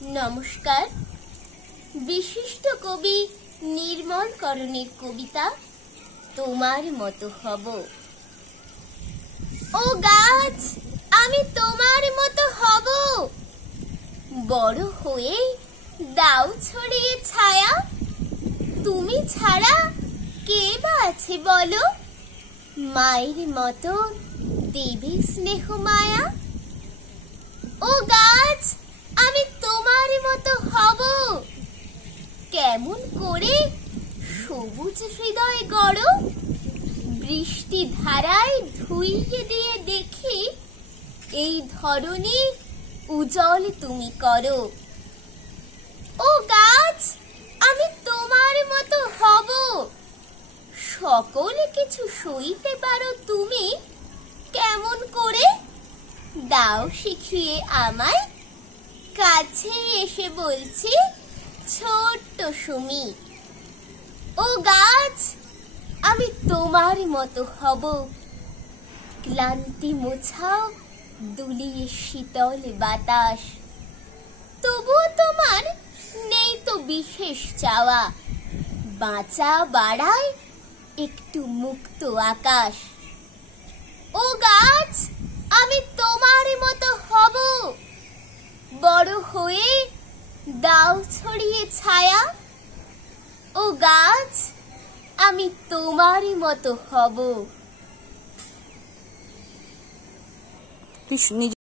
নমস্কার। বিশিষ্ট কবি নির্মল করণের কবিতা তোমার মতো হব। ও গাছ, আমি তোমার মতো হব, বড় হয়ে দাও ছড়িয়ে ছায়া। তুমি ছাড়া কে বা আছে বলো, মায়ের মতো দেবে স্নেহ মায়া। ও গাছ, আমি তোমার মতো হব, কেমন করে সবুজ হৃদয় গড়। বৃষ্টি ধারায় ধুইয়ে দিয়ে দেখি, এই ধরনী উজ্জ্বল তুমি করো। ও গাছ, আমি তোমার মতো হব, সকল কিছু সইতে পারো তুমি, কেমন করে দাও শিখিয়ে আমায়। কাছে এসে বলছি ছোট্ট সুমি। ও গাছ, আমি তোমার মতো হব, ক্লান্তি মোছাও দুলিয়ে শীতল বাতাস। তবুও তোমার নেই তো বিশেষ চাওয়া, বাঁচা বাড়ায় একটু মুক্ত আকাশ। ও গাছ, আমি তোমার মতো হব, বড় হয়ে দাও ছড়িয়ে ছায়া। ও গাছ, আমি তোমার মতো হব।